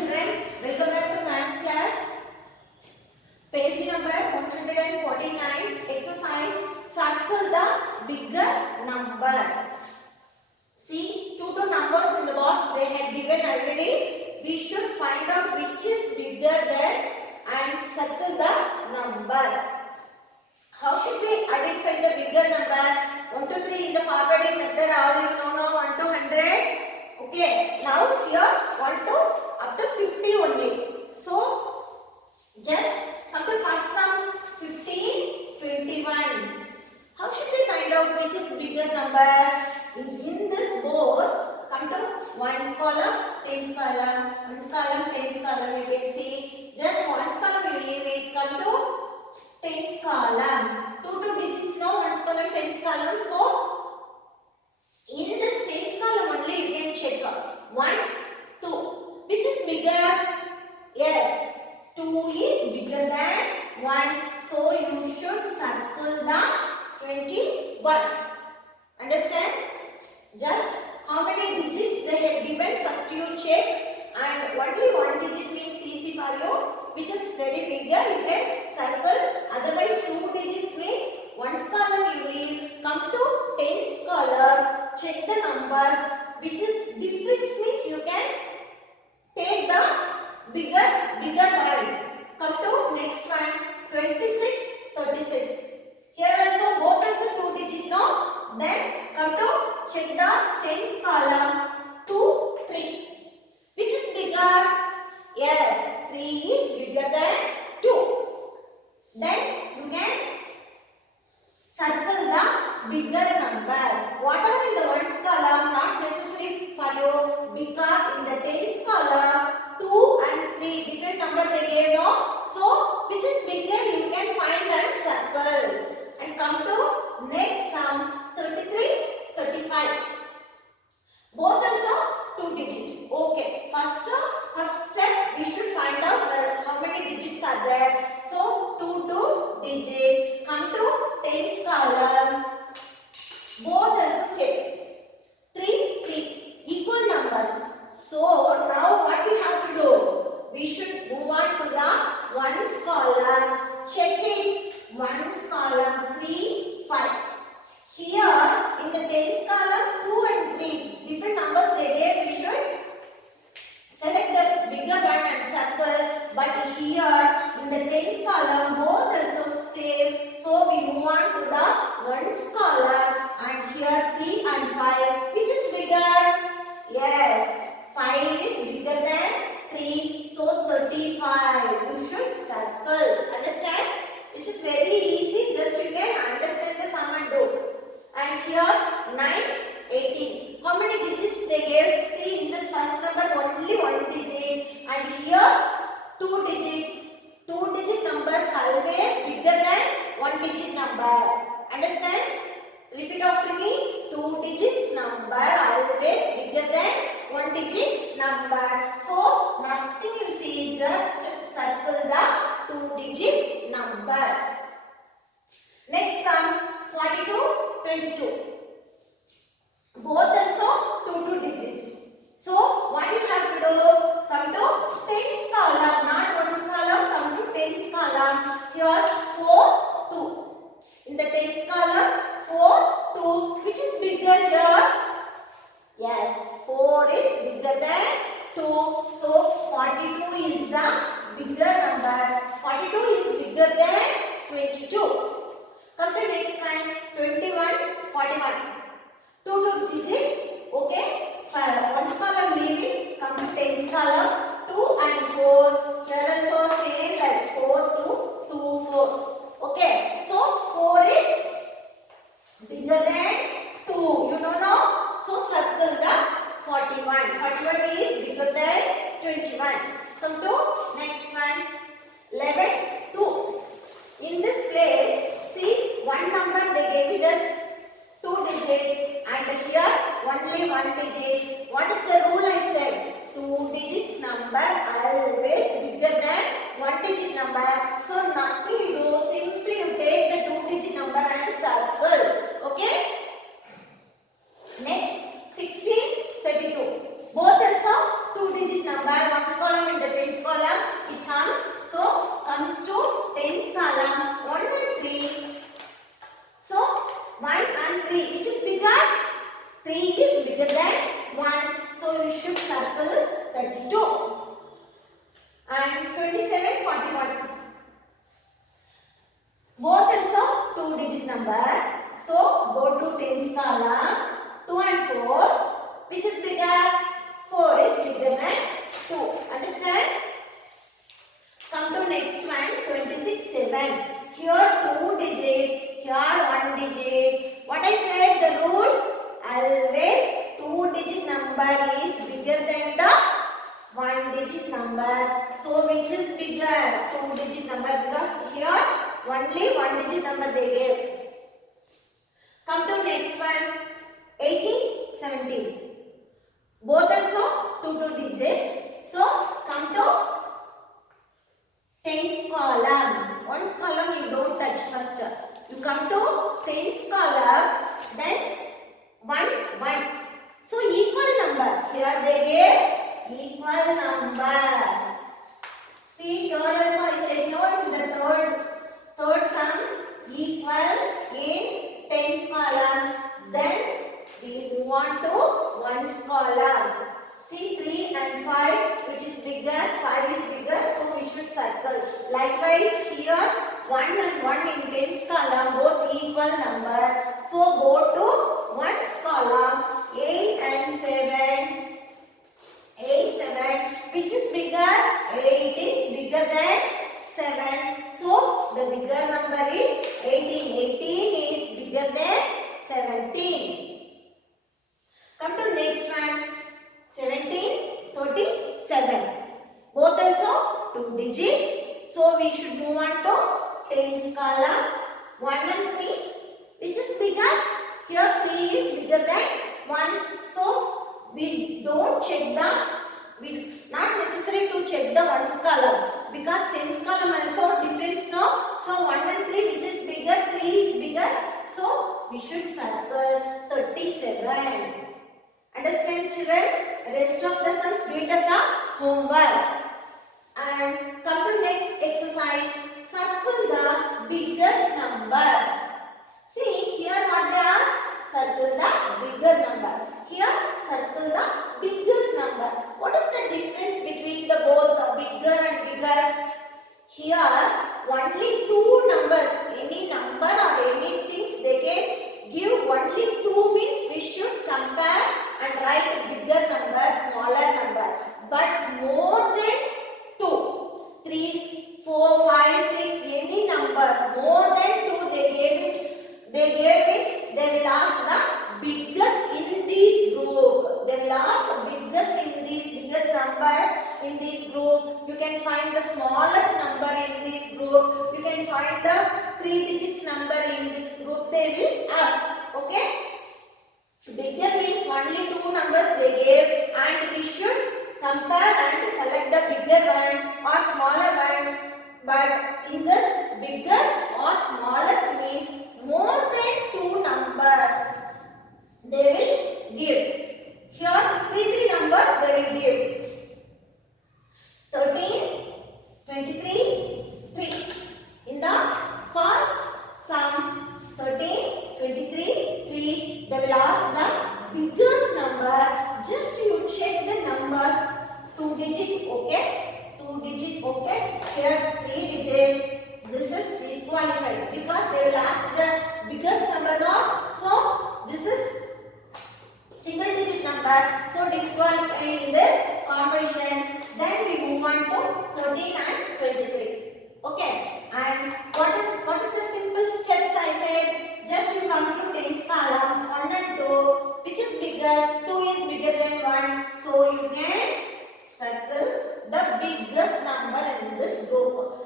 children, welcome back to maths class. Page number 149, exercise, circle the bigger number. See, two numbers in the box they had given already. We should find out which is bigger than and circle the number. How should we identify the bigger number? 1 to 3 in the forwarding method, all you know now 1 to 100. Okay, now here 1 to up to 50 only. So, just come to first sum 15, 21. How should we find out which is bigger number? In this board, come to 1's column, 10's column, 1's column, 10's column. You can see just 1's column you leave it. Come to 10's column. Two digits now, 1's column, 10's column. So, in this 10's column only you can check 1, 2. Which is bigger? Yes, 2 is bigger than 1. So, you should circle the 21. Understand? Just how many digits they have given, first you check, and only 1 digit means easy for you, which is very bigger, you can circle. Otherwise 2 digits means 1's column you leave. Come to 10's column, check the numbers, which is difference means you can take the bigger one. Come to next one, 26, 36. Here also both also 2 digit no. Then come to check the 10's column, 2, 3. Which is bigger? Yes, 3 is bigger than 2. Then you can circle the bigger number. Whatever in the 1's column, not necessary for you, because in the 10's column, 2 and 3 different number they gave no. So, which is bigger you can find and circle. And come to next sum, 33, 35. Both also 2 digits. Okay, first step we should find out how many digits are there. So, 2 digits. Come to 10's column. Both also same. 3 equal numbers. So, now what we have to do? We should move on to the 1's column. Check it. 1's column 3, 5. Here in the 10's column 2 and 3 different numbers they gave. We should select the bigger one and circle. But here in the 10's column both also same. So we move on to the 1's column and here 3 and 5. Which is bigger? Yes, 5 is bigger than 3. So 35. You should circle. Understand? Which is very easy. Just you can understand the sum and do. And here 9, 18. How many digits they gave? See in this first number only 1 digit. And here 2 digits. 2 digit numbers always bigger than 1 digit number. Understand? Repeat after me. 2 digits number always bigger than 1 digit number. So nothing you see, just circle the 2 digit number. Next sum 42, 22. Both also 2 digits. So what you have to do? Come to 10's column, not 1's column. Come to 10's column. Here 4, 2. In the 10's column 4, 2. Which is bigger here? Yes, 4 is bigger than 2. So 42 is the bigger number. 42 is bigger than 22. Come to next one, 21, 41. 2 digits, okay. 1's column leave it. Come to 10's column, 2 and 4. Here also same like 4, 2, 2, 4. Okay, so 4 is bigger than 2. You know now? So circle the 41. 41 is bigger than 21. Come to next one, 11, 2. In this place, see one number they gave it as 2 digits and here only 1 digit. What is the rule I said? 2 digits number always bigger than 1 digit number. So nothing you do, simply you take the 2 digit number and circle. Okay? Next 16, 32. Both also 2 digit number. 1's column number is bigger than the one digit number. So which is bigger? Two digit number, because here only one digit number they gave. Come to next one. 18, 17. Both also two digits. So come to tens column. Ones column you don't touch first. You come to tens column, then 1. So equal number. Here they gave equal number. See here also I say here in the third sum equal in tens column. Then we move on to ones column. See 3 and 5, which is bigger, 5 is bigger, so we should circle. Likewise here 1 and 1 in tens column, both equal number. So go to ones column. 8 and 7. 8, 7, which is bigger? 8 is bigger than 7. So the bigger number is 18. 18 is bigger than 17. Come to next one. 17, 37. Both also two digit. So we should move on to tens column. 1 and 3. Which is bigger? Here 3 is bigger than 1. So we don't check not necessary to check the ones column, because tens column also difference, no? So 1 and 3, which is bigger? 3 is bigger. So we should circle 37. Understand, children? Rest of the sums do it as a homework. And come to next exercise. Circle the biggest number. See here what they ask. Circle the bigger number. Here circle the biggest number. What is the difference between the both bigger and biggest? Here only two numbers. Any number or any things they can give only two, means we should compare and write bigger number, smaller number. But more than 2, 3, 4, 5, 6, any numbers more than 2 they gave it. They gave this, they will ask the biggest in this group. They will ask the biggest in this, biggest number in this group. You can find the smallest number in this group. You can find the 3 digits number in this group. They will ask. Okay? Bigger means only 2 numbers they gave, and we should compare and select the bigger one or smaller one. But in this biggest or smallest means more than 2 numbers they will give. Here 3 numbers they will give. 13, 23, 3. In the first sum 13, 23, 3, they will ask the biggest number. Just you check the numbers. 2 digit, okay? 2 digit, okay? Here 3 digit. This is disqualified because they will ask the biggest number, no? So this is single digit number. So disqualified in this competition. Then we move on to 13 and 23. Okay? And what is the simple steps I said? Just you come to tens column 1 and 2. Which is bigger? 2 is bigger than 1. So you can circle the biggest number in this group.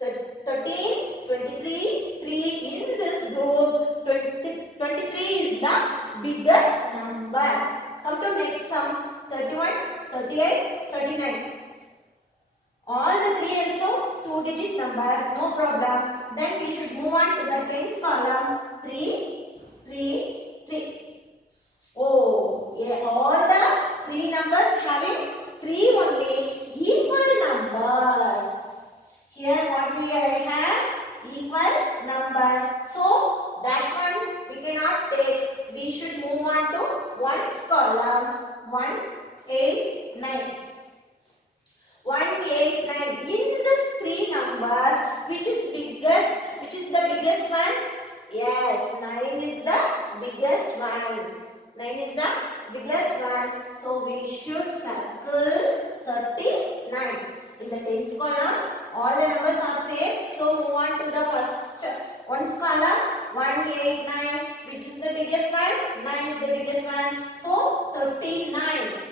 13, 23, 3 in this group. 23 is the biggest number. Come to next sum. 31, 38, 39. All the 3 also 2 digit number, no problem. Then we should move on to the tens column. 3, 3, 3. Oh, yeah, all the 3 numbers having 3 only, equal number. Here what we have? Equal number. So that one we cannot take. We should move on to ones column. 1, 8, 9. 1, 8, 9. In these 3 numbers, which is biggest? Which is the biggest one? Yes, 9 is the biggest one. 9 is the biggest one. So we should circle 39. In the tens column, all the numbers are same. So move on to the first ones column. 1, 8, 9. Which is the biggest one? 9 is the biggest one. So 39.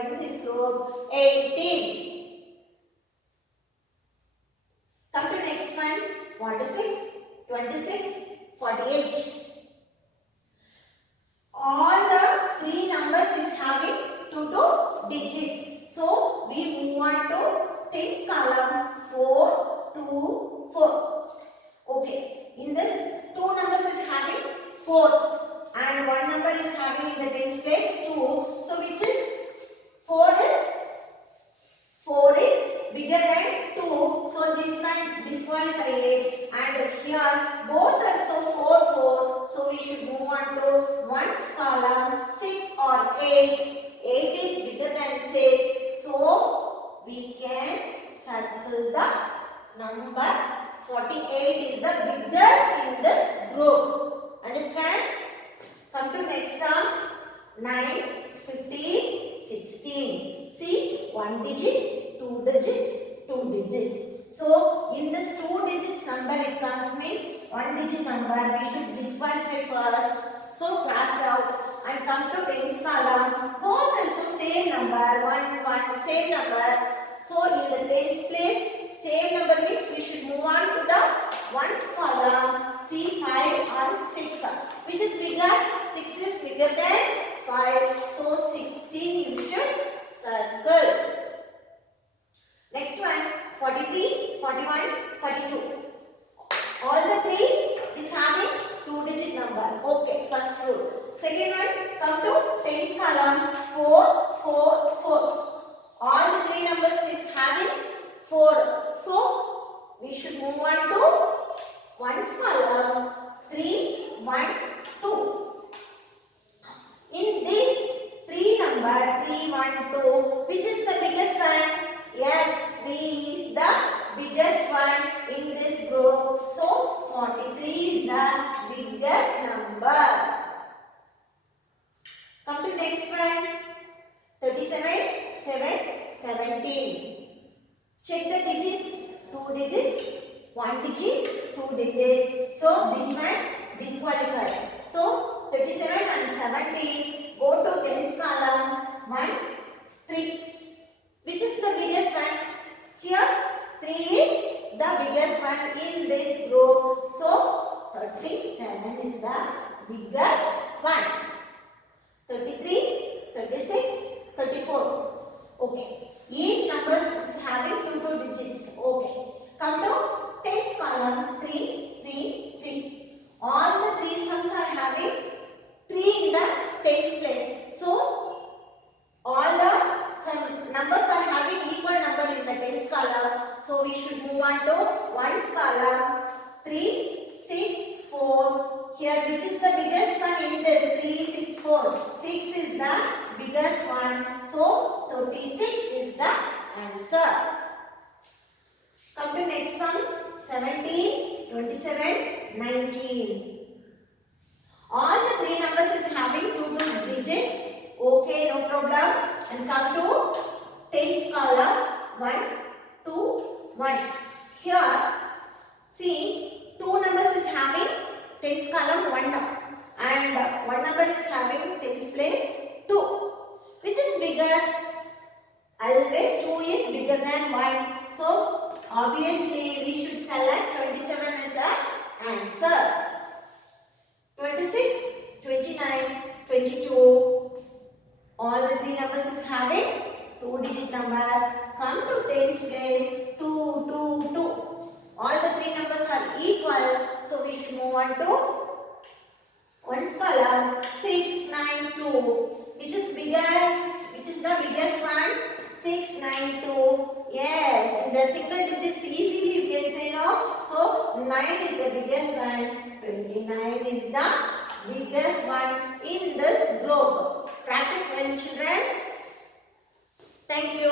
in this group 18. Come to next one 46, 26, 48. All the three numbers is having 2 digits. So we move on to tens column 4, 2, 4. Okay. In this 2 numbers is having 4 and 1 number is having in the tens place 2. So which is 4 is bigger than 2. So this one disqualify it, and here both also 4, 4. So we should move on to ones column 6 or 8. 8 is bigger than 6. So we can circle the number 48 is the biggest in this group. Understand? Come to next sum. 9, 15, 16. See, 1 digit, 2 digits, 2 digits. So in this 2 digits number it comes means 1 digit number we should disqualify first. So cross out and come to tens column. Both also same number, 1, 1, same number. So in the tens place, same number means we should move on to the ones column. See 5 or 6. Which is bigger? 6 is bigger than 5. So 16 you should circle. Next one 43, 41, 42. All the three is having 2 digit number. Okay, first rule. Second one, come to tens column 4, 4, 4. All the three numbers is having 4. So we should move on to ones column 3, 1, 2. In this 3 number 3, 1, 2, which is the biggest one? Yes, 3 is the biggest one in this group. So 43 is the biggest number. Come to next one. 37, 7, 17. Check the digits. 2 digits, 1 digit, 2 digit. So this one disqualified. So 37 and 17 go to tens column 1, 3. Which is the biggest one? Here 3 is the biggest one in this group. So 37 is the biggest one. 33, 36, 34. Okay. Each number is having 2 digits. Okay. Come to tens column 3, 3, 3. All the 3 sums are having 3 in the tens place. So all the some numbers are having equal number in the tens column. So we should move on to ones column 3, 6, 4. Here which is the biggest one in this? 3, 6, 4. 6 is the biggest one. So 36 is the answer. Come to next sum. 17, 27, 19. All the 3 numbers is having 2 digits. Okay, no problem. And come to tens column 1, 2, 1. Here, see 2 numbers is having tens column 1 and 1 number is having tens place 2. Which is bigger? Always 2 is bigger than 1. So obviously we should select 27 as the answer. 26, 29, 22. All the 3 numbers is having 2 digit number. Come to tens place 2, 2, 2. All the 3 numbers are equal. So we should move on to ones column 6, 9, 2. Which is biggest? Which is the biggest one? 6, 9, 2. Yes, in the single digits easily you can say no. So 9 is the biggest one. 29 is the biggest one in this group. Practice well, children. Thank you.